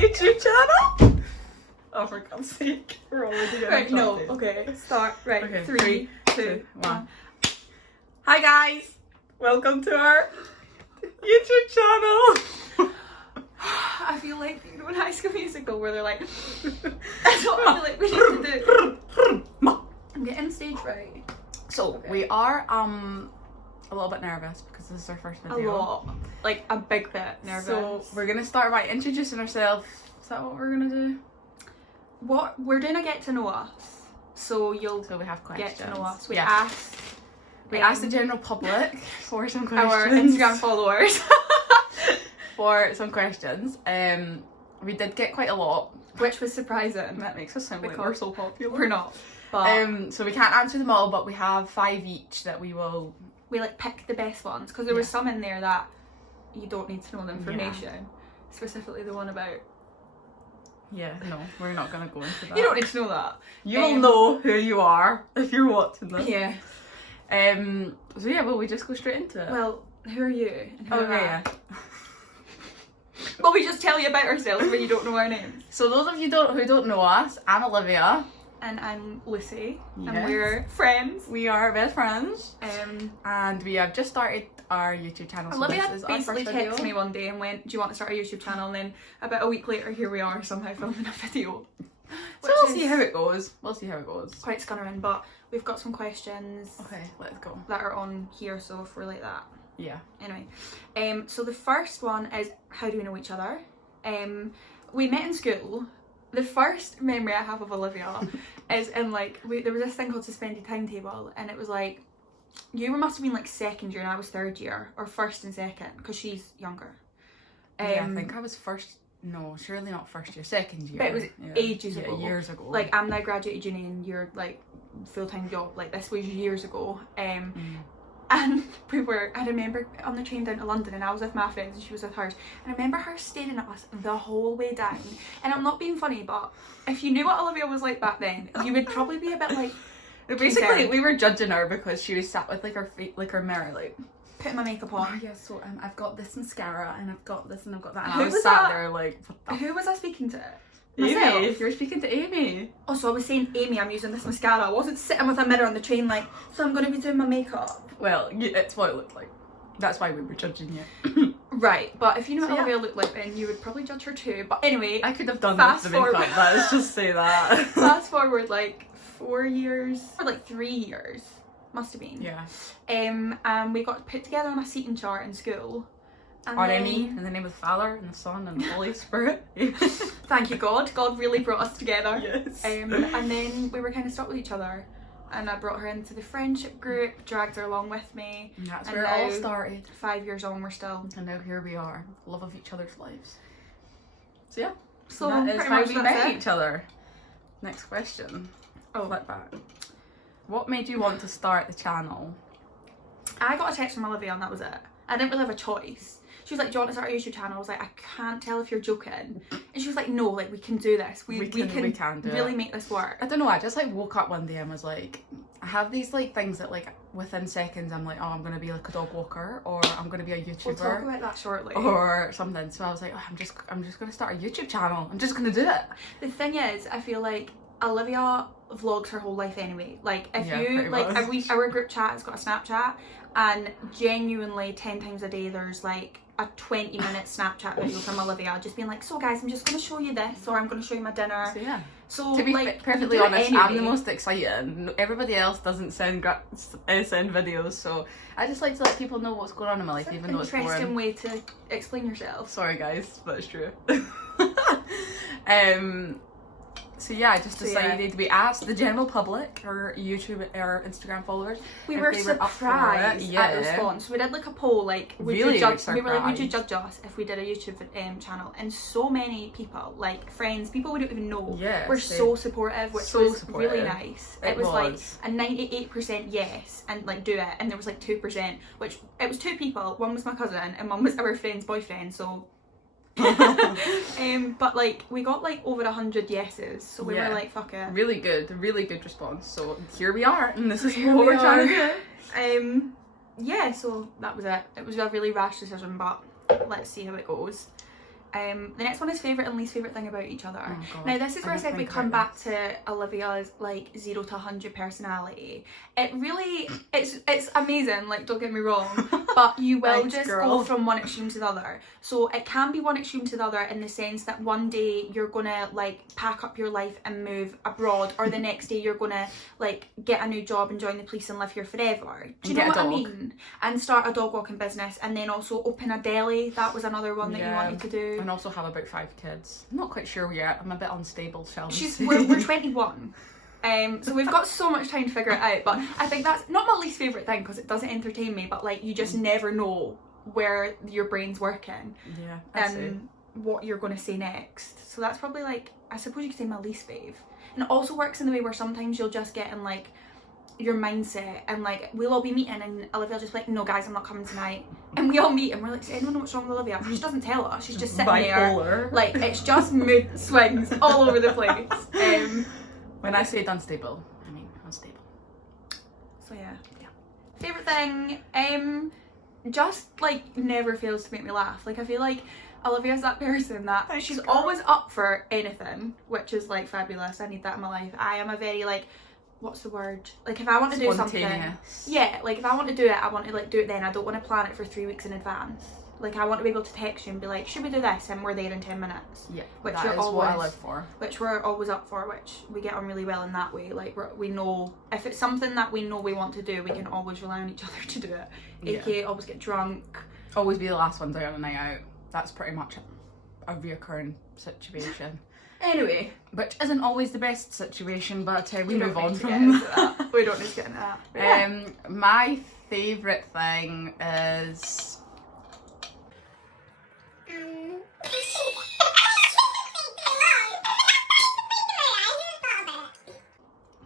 YouTube channel. Oh, for God's sake. We're already getting Right, no, started. okay, start. Right, Okay, 3, 2, 1. Hi guys! Welcome to our YouTube channel. I feel like, you know, in High School Musical where they're like, that's what I feel like we need to do. I'm getting stage right. So, we are a little bit nervous because this is our first video. A lot. Like, a big bit nervous. So, we're going to start by introducing ourselves. Is that what we're going to do? What? We're doing a get to know us. So we have questions. get to know us. We Yeah. asked the general public for some questions. our Instagram followers. For some questions. We did get quite a lot. Which was surprising. That makes us sound like Because we're so popular. We're not. But So we can't answer them all, but we have 5 each that we will. we like picked the best ones because there was some in there that you don't need to know the information. Specifically the one about. Yeah, no, we're not gonna go into that. You don't need to know that. You will know who you are if you're watching this. Yeah. So yeah, will we just go straight into it? Well, who are you? And who am I? yeah. Well, we just tell you about ourselves when you don't know our names. So those of you who don't know us, I'm Olivia. And I'm Lucy. Yes. And we're friends. We are best friends. Um, And we have just started our YouTube channel. So Olivia this is our basically first video. texted me one day and went, do you want to start a YouTube channel? And then about a week later, here we are somehow filming a video. So we'll see how it goes. We'll see how it goes. Quite scunnering, but we've got some questions Okay, let's go. that are on here, so if we're like that. Yeah. Anyway, so the first one is, how do we know each other? We met in school. The first memory I have of Olivia is in like, there was this thing called suspended timetable, and it was like, you must have been like second year and I was third year, or first and second, because she's younger. Yeah, I think I was first. No, surely not first year, second year. But it was ages ago. Years ago. Like, I'm now graduated uni and you're like full-time job. Like, this was years ago. And I remember on the train down to London, and I was with my friends and she was with hers, and I remember her staring at us the whole way down. And I'm not being funny, but if you knew what Olivia was like back then, you would probably be a bit like, basically concerned. we were judging her because she was sat with like her feet, like her mirror, like, putting my makeup oh on. yeah, so I've got this mascara and I've got this and I've got that, and Who I was was sat that? there like, what the Who was I speaking to? Amy, Myself. you were speaking to Amy. Oh, so I was saying, Amy, I'm using this mascara. I wasn't sitting with a mirror on the train like, so I'm going to be doing my makeup. Well, it's what it looked like. That's why we were judging you. Right, but if you knew what So, Olivia looked like, then you would probably judge her too. But anyway, I could have done Fast this to makeup, forward. let's just say that. fast forward like 4 years, or like 3 years, must have been. Yeah. And we got put together on a seating chart in school. And Or then- Amy, in the name of the Father and the Son and the Holy Spirit. Thank you, God. God really brought us together. Yes. And then we were kind of stuck with each other. And I brought her into the friendship group, dragged her along with me. And that's And where it all now- started. 5 years on, we're still. And now here we are, love of each other's lives. So yeah, So that is pretty how much we that's met it. each other. Next question. Oh, Flip back. What made you want to start the channel? I got a text from Olivia and that was it. I didn't really have a choice. She was like, do you want to start a YouTube channel? I was like, I can't tell if you're joking. And she was like, no, like, we can do this. We can do really it. make this work. I don't know, I just like woke up one day and was like, I have these like things that like within seconds I'm like, oh, I'm gonna be like a dog walker, or I'm gonna be a YouTuber. We'll talk about that shortly. Or something. So I was like, oh, I'm just gonna start a YouTube channel. I'm just gonna do it. The thing is, I feel like Olivia vlogs her whole life anyway. Like, if Yeah, you pretty like much. our group chat has got a Snapchat, and genuinely 10 times a day there's like a 20-minute Snapchat video from Olivia just being like, so guys, I'm just gonna show you this, or I'm gonna show you my dinner. So yeah. So To be like, perfectly you do it honest, I'm the anyway. most excited. Everybody else doesn't send videos, so I just like to let people know what's going on in my life, even though it's Interesting boring. way to explain yourself. Sorry guys, but it's true. So yeah, I just So, yeah. decided we asked the general public, or YouTube or Instagram followers, We if were they were up for it. surprised Yeah. at the response. We did like a poll, like, would Really you judge? We were like, would you surprised. judge us if we did a YouTube channel? And so many people, like friends, people we don't even know, Yes, were they- so supportive, which so was supportive. really nice. It was like was. a 98% yes, and like do it, and there was like 2%, which it was 2 people. One was my cousin, and one was our friend's boyfriend. So. But like we got like over 100 yeses, so we Yeah. were like, fuck it. really good response. So here we are, and this is Here what we we're trying to are. do. Yeah, so that was it. It was a really rash decision, but let's see how it goes. The next one is favourite and least favourite thing about each other. Oh, God. Now this is where I didn't said we think come about back to Olivia's like 0 to 100 personality. It really, it's amazing, like don't get me wrong, but you will Thanks, just girl. go from one extreme to the other. So it can be one extreme to the other in the sense that one day you're gonna like pack up your life and move abroad, or the next day you're gonna like get a new job and join the police and live here forever. Do you know what I mean? And start a dog walking business, and then also open a deli. That was another one that you wanted to do. And also have about 5 kids. I'm not quite sure yet. I'm a bit unstable, shall we say. We're 21. So we've got so much time to figure it out, but I think that's not my least favourite thing because it doesn't entertain me, but like you just never know where your brain's working and what you're going to say next. So that's probably like, I suppose you could say my least fave. And it also works in the way where sometimes you'll just get in like your mindset, and like we'll all be meeting and Olivia'll just be like, no guys, I'm not coming tonight, and we all meet and we're like, does anyone know what's wrong with Olivia? She doesn't tell us, she's just sitting there like it's just mood swings all over the place. When I say unstable, I mean unstable. So yeah. Favourite thing, just like never fails to make me laugh. Like I feel like Olivia's that person that she's always up for anything, which is like fabulous. I need that in my life. I am a very like, what's the word? Like if I want to do something, yeah, like if I want to do it, I want to like do it then. I don't want to plan it for 3 weeks in advance. Like I want to be able to text you and be like, should we do this? And we're there in 10 minutes. Yeah, which that you're is always, what I live for. Which we're always up for, which we get on really well in that way. Like we know, if it's something that we know we want to do, we can always rely on each other to do it. AKA always get drunk. Always be the last ones out on a night out. That's pretty much a reoccurring situation. Anyway, which isn't always the best situation, but we move on from that. We don't need to get into that. Yeah. My favourite thing is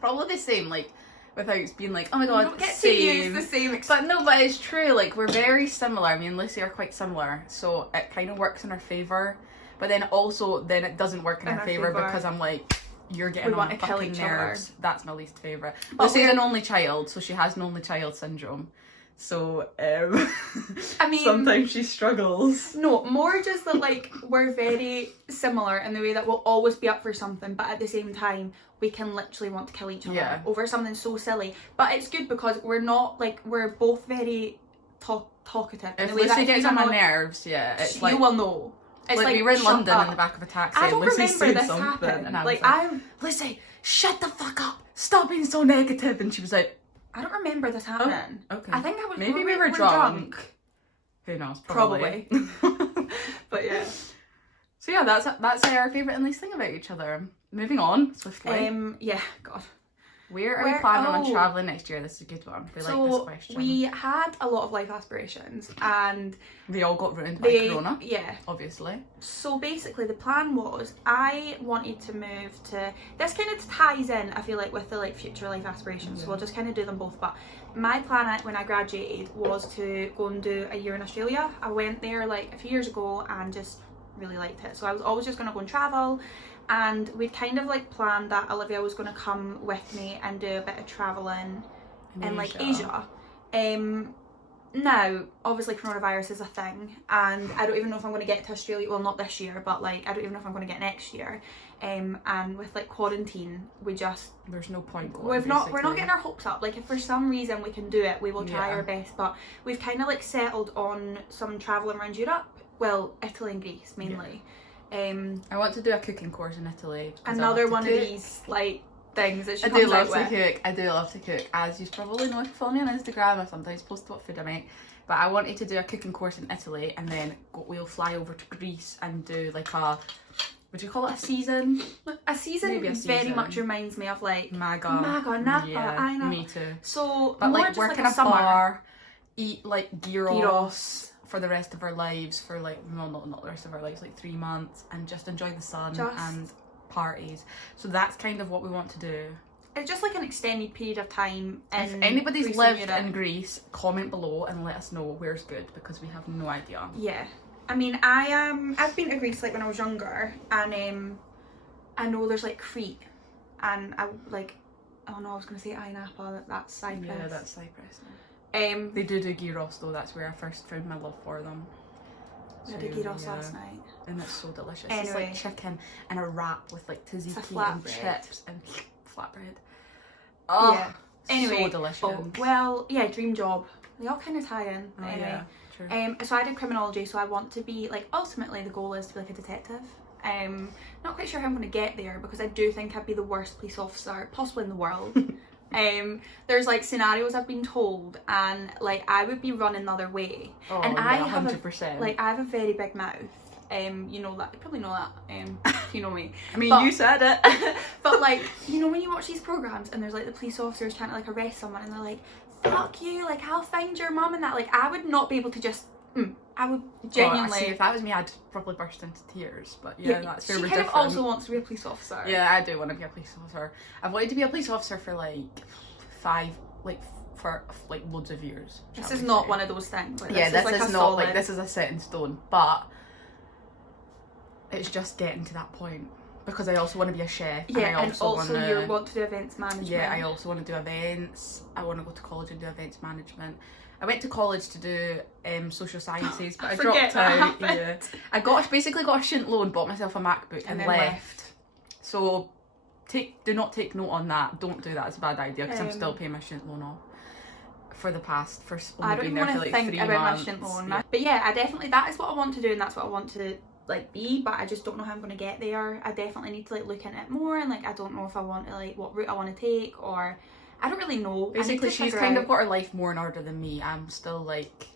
probably the same, like without being like, oh my god, you don't get to use the same but no, but it's true, like we're very similar. Me and Lucy are quite similar, so it kind of works in our favour. But then also, then it doesn't work in our favour because I'm like, you're getting on my fucking nerves. That's my least favourite. Lucy's an only child, so she has an only child syndrome. So, I mean, sometimes she struggles. No, more just that like, we're very similar in the way that we'll always be up for something, but at the same time, we can literally want to kill each other over something so silly. But it's good because we're not, like, we're both very talkative. If Lucy gets on my nerves, it's like... You will know. It's like we were in London in the back of a taxi. I don't Lucy remember this something, happened. and I was like, Lucy, shut the fuck up! Stop being so negative. And she was like, I don't remember this happening. Oh, okay. I think I was. Maybe we were drunk. Who knows? Probably. But yeah. So yeah, that's our favourite and least thing about each other. Moving on swiftly. Yeah. God. Where are we planning on travelling next year? This is a good one. We like this question. We had a lot of life aspirations and they all got ruined by Corona. Yeah. Obviously. So basically the plan was I wanted to move to, this kind of ties in, I feel like, with the like future life aspirations. So we'll just kind of do them both. But my plan when I graduated was to go and do a year in Australia. I went there like a few years ago and just really liked it. So I was always just going to go and travel. And we'd kind of like planned that Olivia was going to come with me and do a bit of travelling in like Asia. Now, obviously coronavirus is a thing and I don't even know if I'm going to get to Australia, well not this year, but like I don't even know if I'm going to get next year. And with like quarantine, there's no point going. We're not getting our hopes up. Like if for some reason we can do it, we will try our best, but we've kind of like settled on some travelling around Europe. Well, Italy and Greece mainly. I want to do a cooking course in Italy. Another one of these like things that she I do love to cook. As you probably know if you follow me on Instagram, I sometimes post what food I make. But I wanted to do a cooking course in Italy and then we'll fly over to Greece and do like a, would you call it a season? A season very much reminds me of like Maga, Napa, yeah, me too. So but more like just work like in a summer. bar, eat like gyros for the rest of our lives for like, well not the rest of our lives, like 3 months, and just enjoy the sun and parties. So that's kind of what we want to do. It's just like an extended period of time. If anybody's lived in Greece, comment below and let us know where's good because we have no idea. Yeah. I mean, I've been to Greece like when I was younger and I know there's like Crete and I was going to say Napa, that's Cyprus. Yeah, that's Cyprus. They do gyros though, that's where I first found my love for them. We had a gyros last night. And it's so delicious. Anyway. It's like chicken and a wrap with like tzatziki and chips and flatbread. Oh, yeah. Anyway, so delicious. Oh, well, yeah, dream job. They all kind of tie in. Oh, anyway. yeah, true. So I did criminology, so I want to be, like, ultimately the goal is to be like a detective. Not quite sure how I'm going to get there because I do think I'd be the worst police officer possibly in the world. There's like scenarios I've been told, and like I would be running the other way. Oh, and yeah, I have 100%. I have a very big mouth. You know that, you probably know that, if you know me. I mean, you said it. But like, you know when you watch these programs and there's like the police officers trying to like arrest someone and they're like, fuck you, like I'll find your mum and that, like I would not be able to just, I would genuinely... See, if that was me, I'd probably burst into tears, but yeah, that's very different. She kind of also wants to be a police officer. Yeah, I do want to be a police officer. I've wanted to be a police officer for loads of years. This is not one of those things. Like, this is not like, this is a set in stone, but it's just getting to that point. Because I also want to be a chef. Yeah, and I also you want to do events management. Yeah, I also want to do events. I want to go to college and do events management. I went to college to do social sciences, but I dropped out. Yeah, I basically got a student loan, bought myself a MacBook, and left. So do not take note on that. Don't do that. It's a bad idea because I'm still paying my student loan off for only being there for like 3 months. I don't even want to think about my student loan. Yeah. But yeah, I definitely, that is what I want to do, and that's what I want to like be, but I just don't know how I'm going to get there. I definitely need to like look into it more, and like I don't know if I want to like what route I want to take, or I don't really know. Basically, she's kind of got her life more in order than me. I'm still like,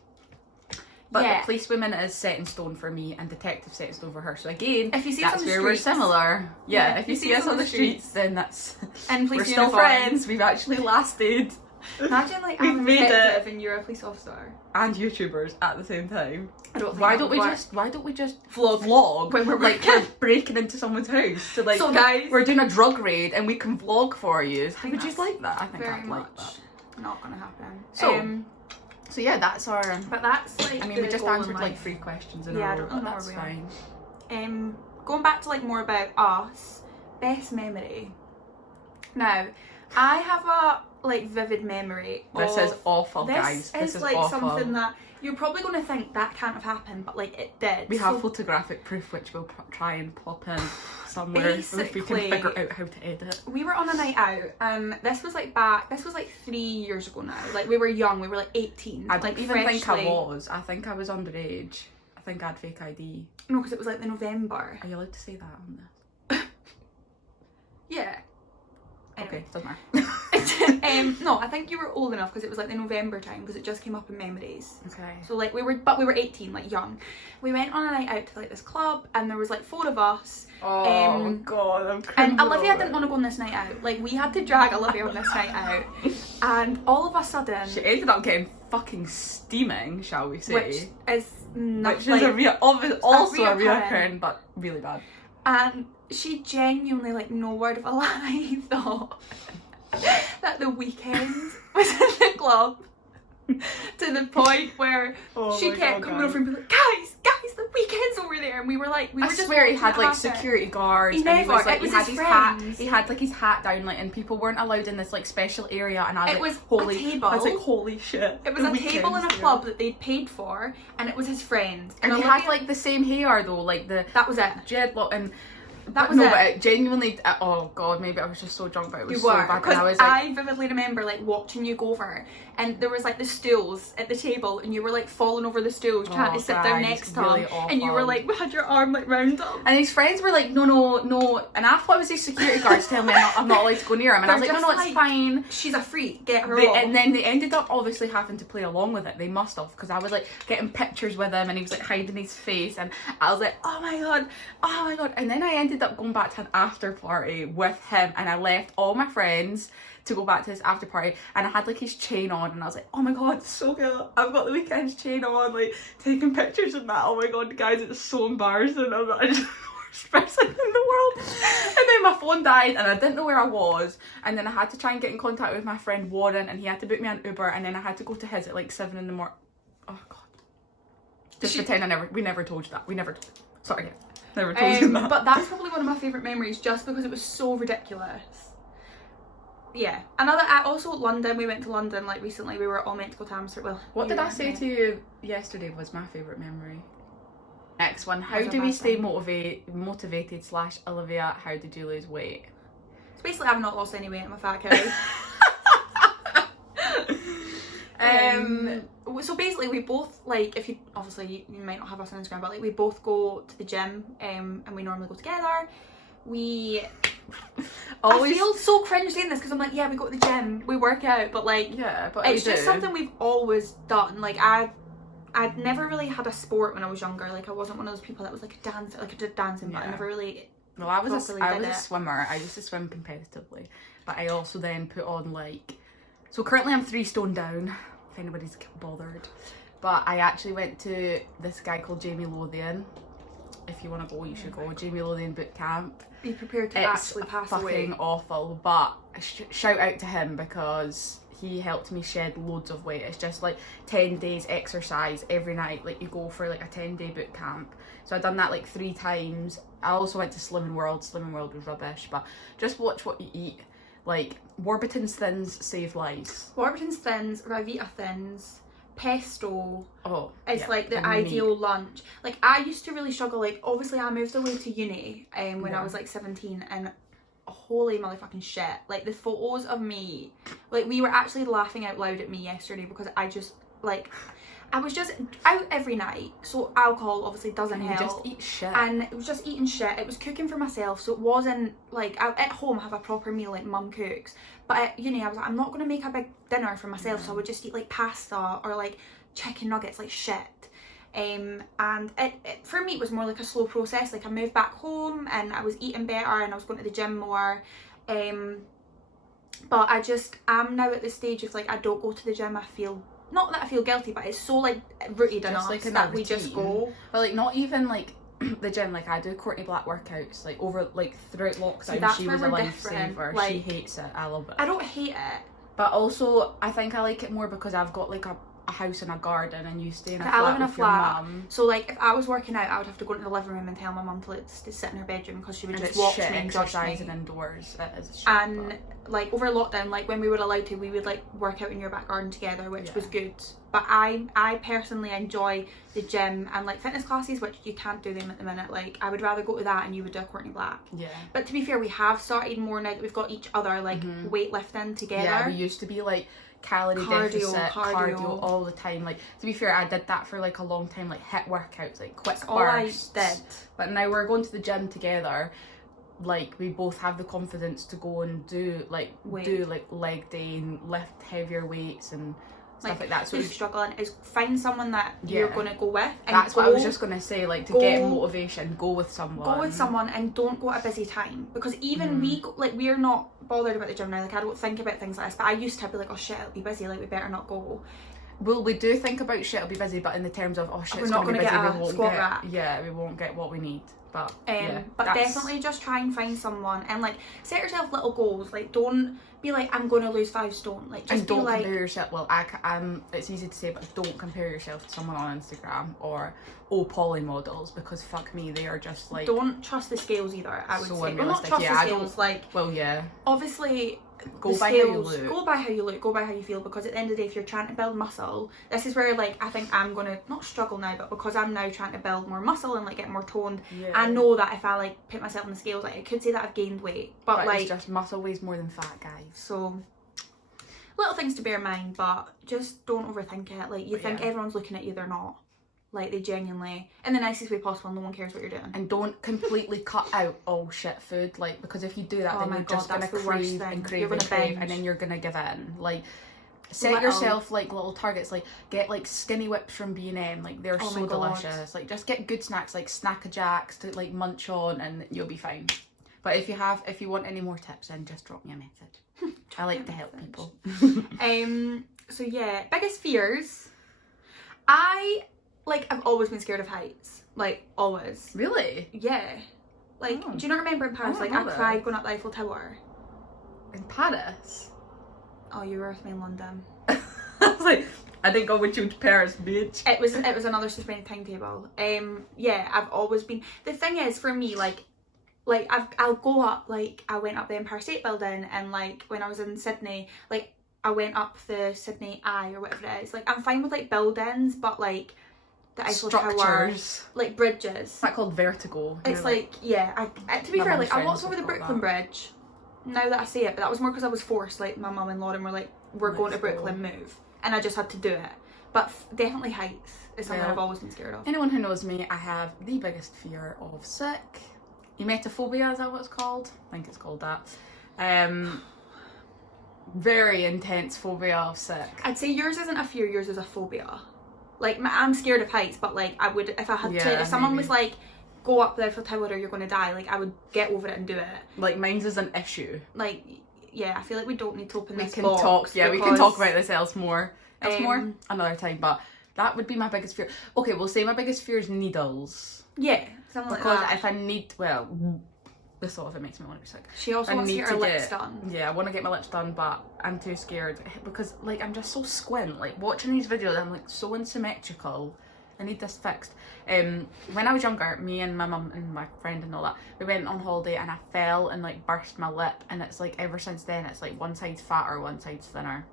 but the policewoman is set in stone for me, and detective set in stone for her. So again, if you see that's where we're similar. Yeah, if you see us on the streets, then that's and we're still friends. We've actually lasted. Imagine like I'm a detective and you're a police officer and YouTubers at the same time. I don't think why don't we just vlog when we're like we're breaking into someone's house? So like, so guys, we're doing a drug raid and we can vlog for you. How would you like that? I think I'd like that. Not gonna happen. So yeah, that's our. But that's like. I mean, we just answered like 3 questions in a row. I don't know that's fine. Going back to like more about us, best memory. Now, I have a like vivid memory. This is awful, guys. This is like awful. Something that you're probably going to think that can't have happened, but like it did. We have photographic proof, which we'll try and pop in somewhere if we can figure out how to edit. We were on a night out, and this was like 3 years ago now. Like we were young, we were like 18. I don't even think I was. I think I was underage. I think I had fake ID. No, because it was like the November. Are you allowed to say that on this? Yeah. Anyway. Okay, doesn't matter. No, I think you were old enough because it was like the November time, because it just came up in memories. Okay. So like we were 18, like young. We went on a night out to like this club, and there was like 4 of us. Oh god, I'm cringing. And Olivia didn't want to go on this night out. Like we had to drag Olivia on this night out, and all of a sudden she ended up getting fucking steaming, shall we say? Which is not, which is a reoccurring, but really bad. And she genuinely, like, no word of a lie, thought that the weekend was in the club, to the point where she kept coming over and being like, guys, the weekend's over there, and we were like, I swear he had like security guards, and he was like, he had his hat down, like, and people weren't allowed in this like special area, and I was like, holy shit. It was a table in a club that they'd paid for, and it was his friend, and he had like the same hair though, like that was it, dreadlock, and that was it. But it genuinely, oh god, maybe I was just so drunk, but it was so bad. Because I vividly remember like watching you go over, and there was like the stools at the table, and you were like falling over the stools trying to sit down next to him, and you were like, had your arm like round him, and his friends were like, no, and I thought it was these security guards telling me I'm not allowed to go near him, and I was like, no, it's fine, she's a freak, get her on. And then they ended up obviously having to play along with it. They must have, because I was like getting pictures with him, and he was like hiding his face, and I was like, oh my god, and then I ended up going back to an after party with him, and I left all my friends to go back to this after party, and I had like his chain on, and I was like, oh my god, so good, I've got the Weeknd's chain on, like taking pictures and that. Oh my god, guys, it's so embarrassing. I'm just the worst person in the world. And then my phone died, and I didn't know where I was, and then I had to try and get in contact with my friend Warren, and he had to book me an Uber, and then I had to go to his at like 7 in the morning. Oh god, just pretend we never told you that. Sorry, never told you that. But that's probably one of my favourite memories, just because it was so ridiculous. Yeah. Also London, we went to London like recently, we were all meant to go to Amsterdam. Well, what did I say to you yesterday was my favourite memory? Next one. How do we stay motivated / Olivia, how did you lose weight? So basically I've not lost any weight. I'm a fat kid. So basically we both, like, if you obviously you might not have us on Instagram, but like we both go to the gym and we normally go together. I feel so cringe saying this because I'm like, yeah, we go to the gym, we work out, but like, yeah, but it's just something we've always done. Like I'd never really had a sport when I was younger. Like I wasn't one of those people that was like a dancer. Like I did dancing, but I never really. Well, I was a swimmer. I used to swim competitively, but I also then put on like. So currently I'm 3 stone down, if anybody's bothered. But I actually went to this guy called Jamie Lothian. If you want to go, you should go. Jamie Lothian boot camp. Be prepared to actually pass away. It's fucking awful, but shout out to him because he helped me shed loads of weight. It's just like 10 days exercise every night. Like you go for like a 10-day boot camp. So I've done that like 3 times. I also went to Slimming World. Slimming World was rubbish, but just watch what you eat. Like Warburton's Thins save lives. Warburton's Thins, Rivita Thins, pesto. Oh, it's like the ideal lunch. Like I used to really struggle. Like obviously I moved away to uni when I was like 17, and holy motherfucking shit, like the photos of me, like we were actually laughing out loud at me yesterday because I just like I was just out every night, so alcohol obviously doesn't help. You just eat shit. And it was just eating shit. It was cooking for myself, so it wasn't like at home I have a proper meal like mum cooks, but at uni I was like, I'm not going to make a big dinner for myself, so I would just eat like pasta or like chicken nuggets, like shit. And it for me it was more like a slow process. Like I moved back home and I was eating better and I was going to the gym more, but I'm now at the stage of like I don't go to the gym. I feel, not that I feel guilty, but it's so like rooted in us like that we just go. But like not even like the gym, like I do Courtney Black workouts like over like throughout lockdown. She was a lifesaver. Like, she hates it. I love it. I don't hate it, but also I think I like it more because I've got like a house and a garden and you stay in a flat. I live in a with flat, your mum. so like if I was working out I would have to go into the living room and tell my mum to sit in her bedroom because she would just watch me and judge me. Indoors, it is shit, and but like over lockdown, like when we were allowed to, we would like work out in your back garden together, which was good. But I personally enjoy the gym and like fitness classes, which you can't do them at the minute. Like I would rather go to that and you would do a Courtney Black. Yeah. But to be fair, we have started more now that we've got each other, like weightlifting together. Yeah, we used to be like calorie deficit, cardio all the time. Like to be fair, I did that for like a long time, like HIIT workouts, like quick bursts. All I did. But now we're going to the gym together. Like we both have the confidence to go and do like leg day and lift heavier weights and stuff like that. So if you're struggling, is find someone that you're going to go with. And that's what I was just going to say, like to get motivation, go with someone. Go with someone and don't go at a busy time, because even we're not bothered about the gym now. Like I don't think about things like this, but I used to be like, oh shit, it'll be busy, like we better not go. Well, we do think about shit, it'll be busy, but in the terms of, oh shit, we're not going to get a squat rack. Yeah, we won't get what we need. But but definitely just try and find someone and like set yourself little goals. Like don't be like, I'm going to lose 5 stone. Like just and don't be like, compare yourself. Well, it's easy to say, but don't compare yourself to someone on Instagram or poly models, because fuck me, they are just like, don't trust the scales either. I would so say, unrealistic. Well, not trust the scales. Like, well, yeah, obviously. Go by how you look. Go by how you look, go by how you feel, because at the end of the day, if you're trying to build muscle, this is where like I think I'm gonna not struggle now, but because I'm now trying to build more muscle and like get more toned, I know that if I like put myself on the scales, like I could say that I've gained weight, but like it's just muscle weighs more than fat, guys. So little things to bear in mind, but just don't overthink it. Like you think everyone's looking at you, they're not. Like they genuinely, in the nicest way possible, no one cares what you're doing. And don't completely cut out all shit food, like, because if you do that, then you're just gonna crave and crave and crave, and then you're gonna give in. Like, set yourself like little targets, like get like skinny whips from B&M, like they're so delicious. Like just get good snacks like Snacker Jacks to like munch on, and you'll be fine. But if you want any more tips, then just drop me a message. I like to help people. So yeah, biggest fears. I've always been scared of heights. Like, always. Really? Yeah. Like, do you not remember in Paris, like, I cried going up the Eiffel Tower? In Paris? Oh, you were with me in London. I was like, I didn't go with you to Paris, bitch. It was another suspended timetable. Yeah, I've always been... The thing is, for me, I'll go up, like, I went up the Empire State Building, and, like, when I was in Sydney, like, I went up the Sydney Eye, or whatever it is. Like, I'm fine with, like, buildings, but, like... the Eiffel Tower, like bridges. It's not called vertigo. It's like yeah. To be fair, like I walked over the Brooklyn Bridge. Now that I say it, but that was more because I was forced. Like my mum and Lauren were like, "We're going to Brooklyn, move," and I just had to do it. But definitely heights is something I've always been scared of. Anyone who knows me, I have the biggest fear of sick. Emetophobia, is that what it's called? I think it's called that. Very intense phobia of sick. I'd say yours isn't a fear, yours is a phobia. Like, I'm scared of heights, but like, I would, if I had to, if someone was like, go up the Eiffel Tower or you're going to die, like, I would get over it and do it. Like, mine's is an issue. Like, yeah, I feel like we don't need to open this box. We can talk about this elsewhere another time, but that would be my biggest fear. Okay, we'll say my biggest fear is needles. Yeah, something like that. Because if I need, the thought of it makes me want to be sick. She also wants to get her lips done. Yeah, I want to get my lips done, but I'm too scared because like I'm just so squint. Like watching these videos, I'm like so unsymmetrical. I need this fixed. When I was younger, me and my mum and my friend and all that, we went on holiday and I fell and like burst my lip, and it's like ever since then it's like one side's fatter, one side's thinner.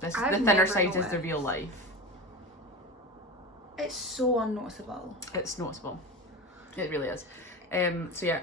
The thinner side is the real life. It's so unnoticeable. It's noticeable. It really is. So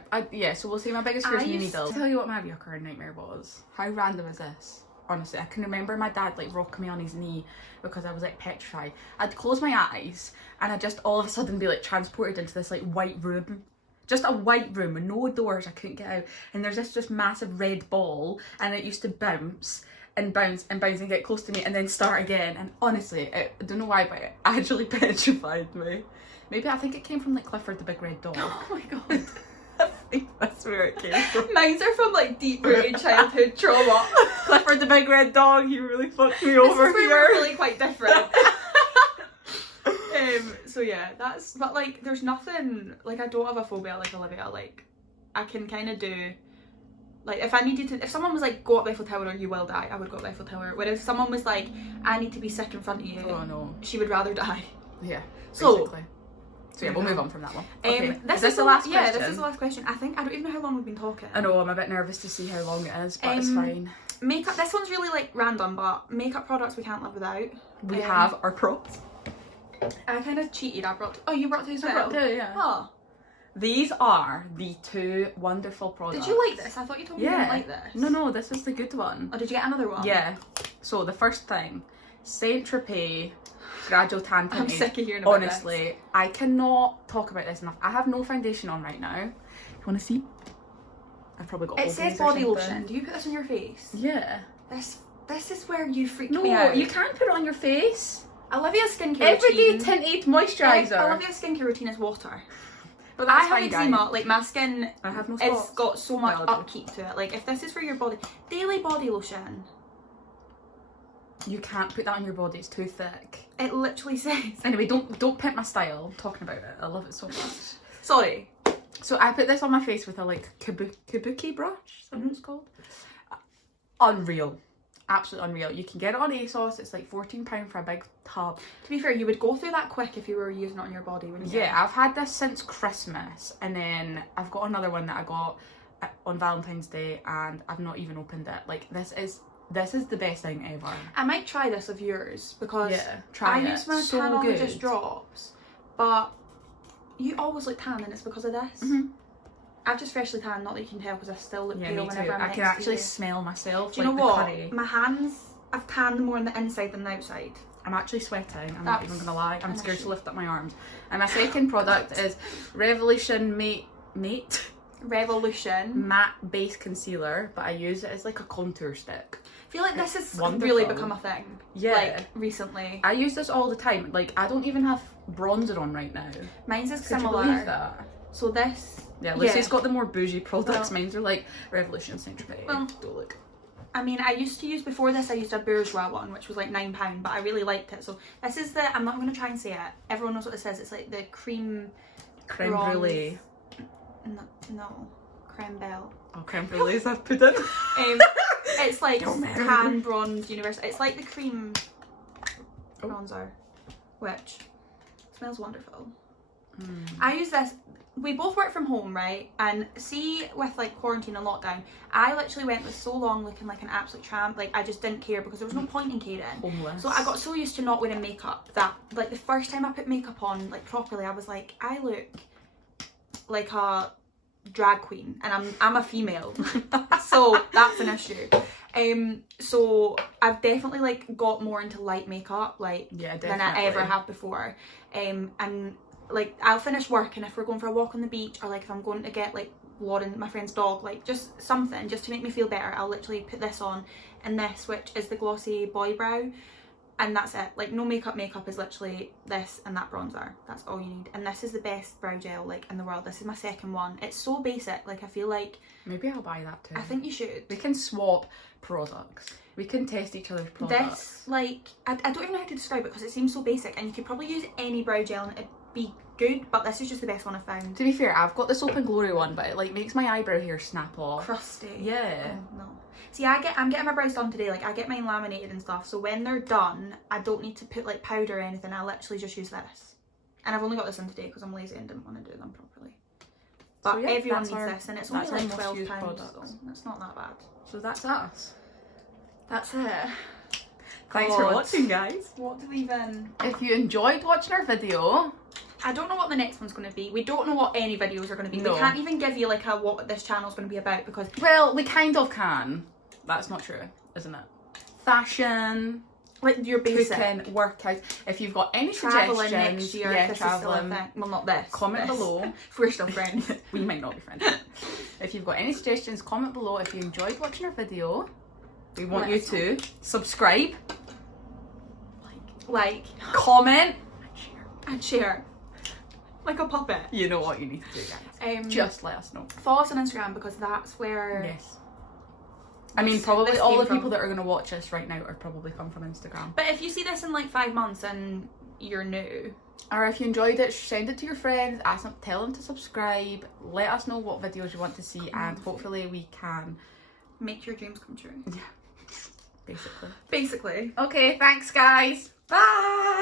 so we'll say my biggest fear is needles. I'll tell you what my recurring nightmare was. How random is this? Honestly, I can remember my dad like rocking me on his knee because I was like petrified. I'd close my eyes and I'd just all of a sudden be like transported into this like white room. Just a white room with no doors, I couldn't get out. And there's this just massive red ball and it used to bounce and bounce and bounce and get close to me and then start again. And honestly, I don't know why, but it actually petrified me. Maybe I think it came from like Clifford the Big Red Dog. Oh my god. I think that's where it came from. Mine's are from like deep-rooted childhood trauma. Clifford the Big Red Dog, you really fucked me over here. We're really quite different. So yeah, but like there's nothing, like I don't have a phobia like Olivia. Like I can kind of do, like if someone was like go up the Eiffel Tower or you will die, I would go up the Eiffel Tower. Whereas if someone was like I need to be sick in front of you, oh no, she would rather die. Yeah, basically. So yeah, we'll move on from that one. Okay. Is this the last question? Yeah, this is the last question. I don't even know how long we've been talking. I know, I'm a bit nervous to see how long it is, but it's fine. Makeup, this one's really like random, but makeup products we can't live without. We have our props. I kind of cheated, you brought two as well? I brought two, yeah. Oh. These are the two wonderful products. Did you like this? I thought you told me you didn't like this. No, this was the good one. Oh, did you get another one? Yeah. So the first thing, Saint Tropez Gradual Tan Tinted. I'm sick of hearing about this. Honestly, I cannot talk about this enough. I have no foundation on right now. You want to see? I've probably got. It says body lotion. Do you put this on your face? Yeah. This is where you freak me out. No, you can't put it on your face. Olivia's skincare Everyday routine. tinted moisturiser. Olivia's skincare routine is water. But that's I have eczema. Like my skin, I have no spots. It's got so much upkeep to it. Like if this is for your body, daily body lotion. You can't put that on your body, it's too thick. It literally says. Anyway, don't pimp my style. I'm talking about it. I love it so much. Sorry. So I put this on my face with a like kabuki brush, is that what it's called? Unreal. Absolutely unreal. You can get it on ASOS, it's like £14 for a big tub. To be fair, you would go through that quick if you were using it on your body, wouldn't you? Yeah, I've had this since Christmas and then I've got another one that I got on Valentine's Day and I've not even opened it. Like this is the best thing ever. I might try this of yours because I use my Tanologist drops, but you always look tan and it's because of this. Mm-hmm. I've just freshly tanned, not that you can tell because I still look pale whenever I'm I can actually smell myself. Do you know what? My hands, I've tanned more on the inside than the outside. I'm actually sweating, I'm not even gonna lie. I'm scared to lift up my arms. And my second product is Revolution Matte Base Concealer, but I use it as like a contour stick. I feel like this has really become a thing. Yeah. Like recently. I use this all the time. Like I don't even have bronzer on right now. Mine's is Could similar. you believe that? So this. Yeah, Lucy's got the more bougie products. Mine's are like Revolution Saint Tropez. Well, don't look. I mean, I used to use before this. I used a bourgeois one, which was like £9, but I really liked it. So this is the. I'm not going to try and say it. Everyone knows what it says. It's like the creme brulee. No, creme belle. Oh, creme brulees I've put in. It's like tan bronze universal. It's like the cream bronzer, which smells wonderful. I use this. We both work from home, right? And see, with like quarantine and lockdown, I literally went for so long looking like an absolute tramp. Like I just didn't care because there was no point in caring. Homeless. So I got so used to not wearing makeup that like the first time I put makeup on like properly, I was like, I look like a drag queen, and I'm a female, so that's an issue. So I've definitely like got more into light makeup like than I ever have before. And like I'll finish work, and if we're going for a walk on the beach, or like if I'm going to get like Lauren, my friend's dog, like just something just to make me feel better, I'll literally put this on and this, which is the glossy boy brow, and that's it. Like no makeup is literally this and that bronzer. That's all you need. And this is the best brow gel like in the world. This is my second one. It's so basic. Like I feel like maybe I'll buy that too. I think you should. We can swap products. We can test each other's products. This, like, I don't even know how to describe it because it seems so basic, and you could probably use any brow gel and it'd be good, but this is just the best one I've found. To be fair, I've got the Soap and Glory one, but it like makes my eyebrow hair snap off. Crusty. Yeah. Oh, no. See, I'm getting my brows done today. Like I get mine laminated and stuff, so when they're done, I don't need to put like powder or anything. I literally just use this. And I've only got this in today because I'm lazy and didn't want to do them properly. But so, yeah, everyone needs this, and it's only like £12, products. so it's not that bad. So that's us. That's it. Thanks for watching, guys. What do we even... If you enjoyed watching our video... I don't know what the next one's going to be. We don't know what any videos are going to be. No. We can't even give you like what this channel's going to be about because... Well, we kind of can. That's not true, isn't it? Fashion... Like your basic. Cooking, workout. If you've got any traveling suggestions... next year, yeah, this traveling. Is still a thing. Well, not this. Comment below. If we're still friends. We might not be friends. If you've got any suggestions, comment below. If you enjoyed watching our video, we want you to subscribe, like, comment, and share. Like a puppet. You know what you need to do, guys. Just let us know. Follow us on Instagram because that's where... Yes. I mean, probably all the people that are going to watch us right now are probably come from Instagram. But if you see this in like 5 months and you're new... Or if you enjoyed it, send it to your friends, tell them to subscribe, let us know what videos you want to see, and hopefully we can... make your dreams come true. Yeah. Basically. Basically. Okay, thanks guys. Bye!